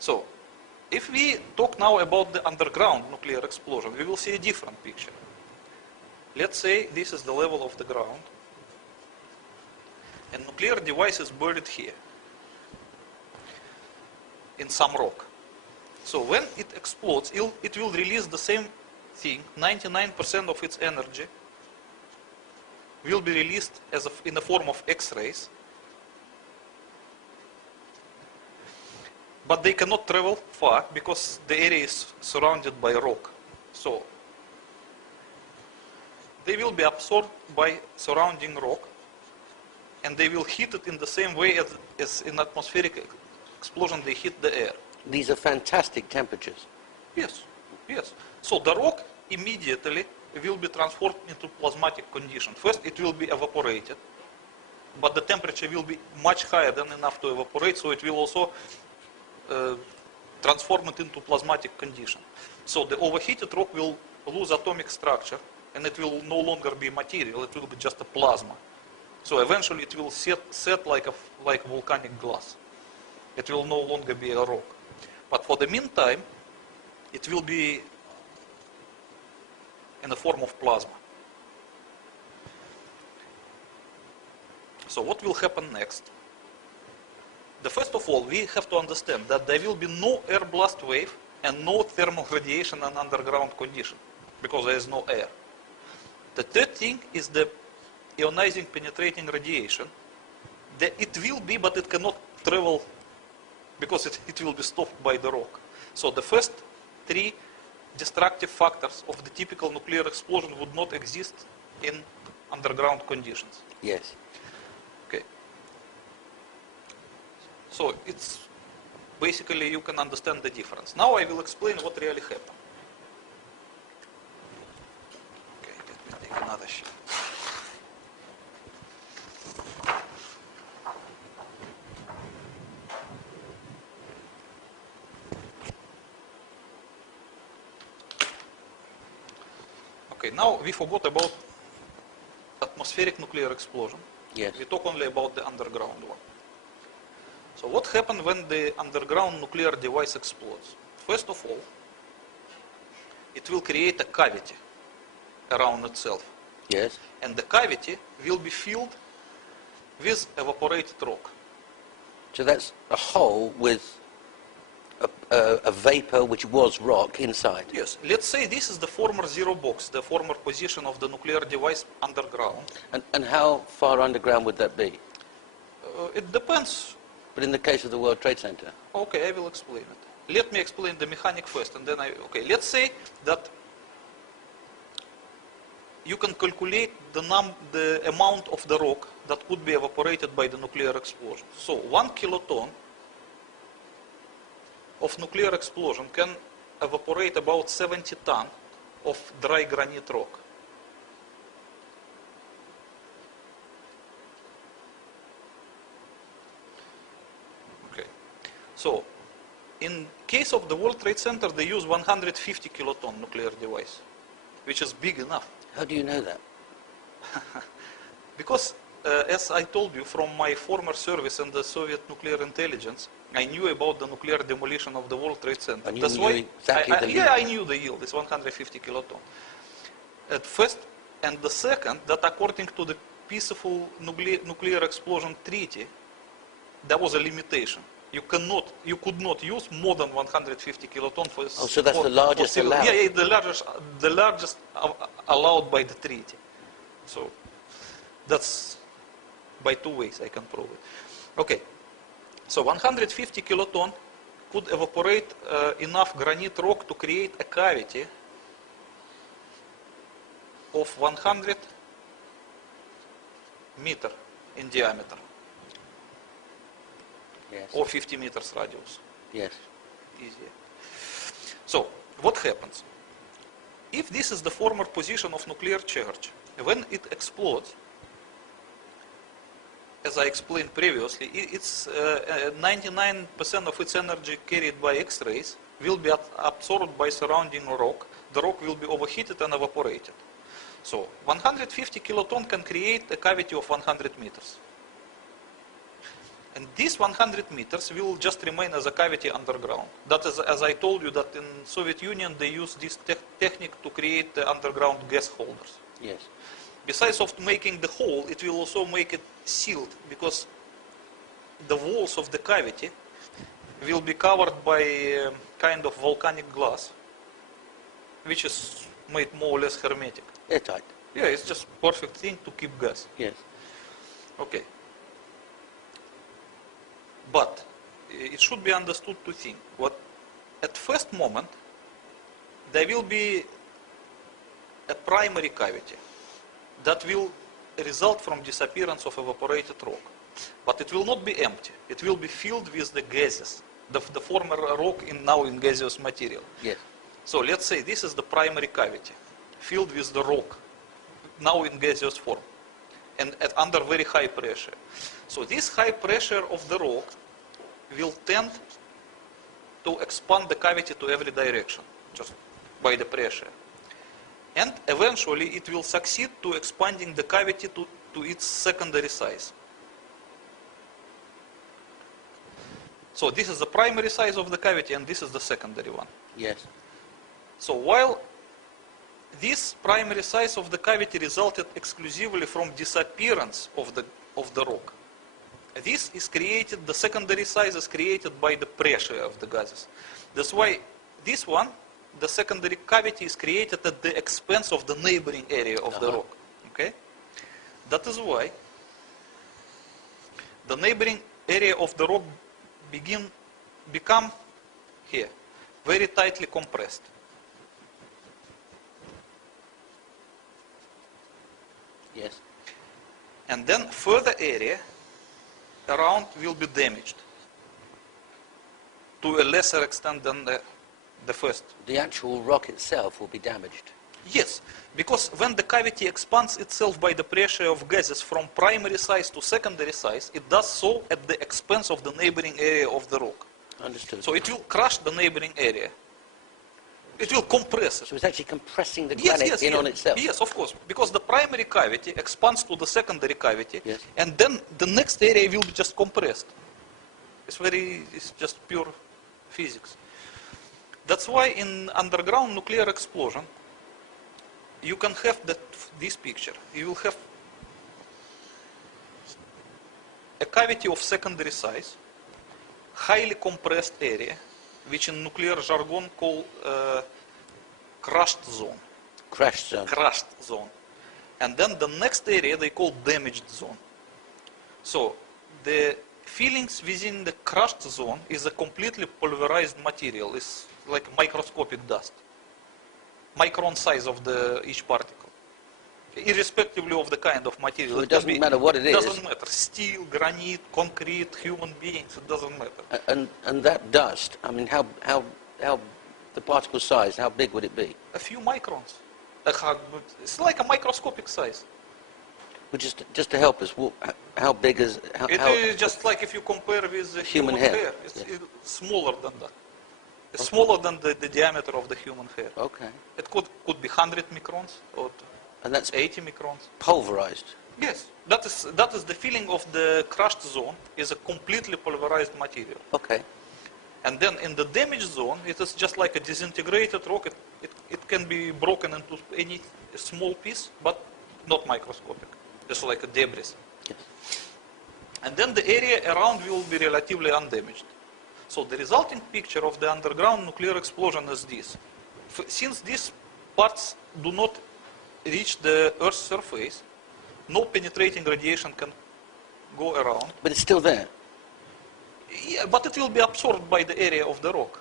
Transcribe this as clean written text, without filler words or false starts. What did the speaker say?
So, if we talk now about the underground nuclear explosion, we will see a different picture. Let's say this is the level of the ground, and nuclear device is buried here, in some rock. So when it explodes, it will release the same thing, 99% of its energy will be released in the form of X-rays, but they cannot travel far because the area is surrounded by rock. So they will be absorbed by surrounding rock, and they will hit it in the same way as in atmospheric explosion they hit the air. These are fantastic temperatures. Yes, yes. So the rock immediately will be transformed into plasmatic condition. First it will be evaporated, but the temperature will be much higher than enough to evaporate, so it will also transform it into plasmatic condition. So the overheated rock will lose atomic structure, and it will no longer be material, it will be just a plasma. So eventually it will set like volcanic glass. It will no longer be a rock. But for the meantime, it will be in the form of plasma. So what will happen next? First of all, we have to understand that there will be no air blast wave and no thermal radiation in underground condition, because there is no air. The third thing is the ionizing penetrating radiation. It will be, but it cannot travel because it will be stopped by the rock. So the first three destructive factors of the typical nuclear explosion would not exist in underground conditions. Yes. Okay. So it's basically you can understand the difference. Now I will explain what really happened. Okay, let me take another sheet. Okay, now we forgot about atmospheric nuclear explosion. Yes. We talk only about the underground one. So what happens when the underground nuclear device explodes? First of all, it will create a cavity around itself. Yes. And the cavity will be filled with evaporated rock. So that's a hole with a vapor which was rock inside. Yes. Let's say this is the former zero box, the former position of the nuclear device underground. And how far underground would that be? It depends. But in the case of the World Trade Center? Okay, I will explain it. Let me explain the mechanic first, and then okay, let's say that you can calculate the amount of the rock that could be evaporated by the nuclear explosion. So 1 kiloton of nuclear explosion can evaporate about 70 tons of dry granite rock. Okay. So in case of the World Trade Center, they use 150 kiloton nuclear device, which is big enough. How do you know that? Because as I told you, from my former service in the Soviet nuclear intelligence, I knew about the nuclear demolition of the World Trade Center. And you That's knew why exactly the yield. yeah, I knew the yield is 150 kiloton. At first, and the second, that according to the peaceful nuclear explosion treaty, there was a limitation. You could not use more than 150 kiloton for. Oh, so that's the largest allowed. Yeah, the largest allowed by the treaty. So that's by two ways I can prove it. Okay, so 150 kiloton could evaporate enough granite rock to create a cavity of 100 meters in diameter. Yes. Or 50 meters radius. Yes. Easier. So, what happens? If this is the former position of nuclear charge, when it explodes, as I explained previously, it's 99% of its energy carried by X-rays will be absorbed by surrounding rock. The rock will be overheated and evaporated. So 150 kiloton can create a cavity of 100 meters. And these 100 meters will just remain as a cavity underground. That is, as I told you, that in Soviet Union they use this technique to create underground gas holders. Yes. Besides of making the hole, it will also make it sealed, because the walls of the cavity will be covered by a kind of volcanic glass, which is made more or less hermetic. Airtight. Yeah, it's just perfect thing to keep gas. Yes. Okay. But it should be understood two things. What at first moment there will be a primary cavity that will result from disappearance of evaporated rock. But it will not be empty. It will be filled with the gases. The former rock now in gaseous material. Yes. So let's say this is the primary cavity, filled with the rock, now in gaseous form, and under very high pressure. So this high pressure of the rock will tend to expand the cavity to every direction, just by the pressure. And eventually it will succeed to expanding the cavity to its secondary size. So this is the primary size of the cavity, and this is the secondary one. Yes. So while this primary size of the cavity resulted exclusively from disappearance of the rock, this is created, the secondary size is created by the pressure of the gases. That's why this one, the secondary cavity, is created at the expense of the neighboring area of the rock. Okay? That is why the neighboring area of the rock become here very tightly compressed. Yes. And then further area around will be damaged to a lesser extent than the first. The actual rock itself will be damaged. Yes, because when the cavity expands itself by the pressure of gases from primary size to secondary size, it does so at the expense of the neighboring area of the rock. Understood. So it will crush the neighboring area. It will compress it. So it's actually compressing the granite in on itself. Yes, of course, because the primary cavity expands to the secondary cavity, Yes. and then the next area will be just compressed. It's just pure physics. That's why in underground nuclear explosion, you can have this picture. You will have a cavity of secondary size, highly compressed area, which in nuclear jargon called crushed zone. Crashed zone. Crushed zone. And then the next area they call damaged zone. So the fillings within the crushed zone is a completely pulverized material. It's like microscopic dust. Micron size of each particle. Irrespectively of the kind of material. So it doesn't matter what it is. It doesn't matter. Steel, granite, concrete, human beings, it doesn't matter. And that dust, I mean, how the particle size, how big would it be? A few microns. It's like a microscopic size. But just to help us, how big is... It is just like if you compare with the human hair. It's smaller than that. It's smaller than the diameter of the human hair. Okay. It could be 100 microns or And that's 80 microns. pulverized. Yes, that is the feeling of the crushed zone, is a completely pulverized material. Okay. And then in the damaged zone, it is just like a disintegrated rock. It can be broken into any small piece, but not microscopic. It's like a debris. Yes. And then the area around will be relatively undamaged. So the resulting picture of the underground nuclear explosion is this. Since these parts do not reach the Earth's surface, no penetrating radiation can go around. But it's still there. Yeah, but it will be absorbed by the area of the rock.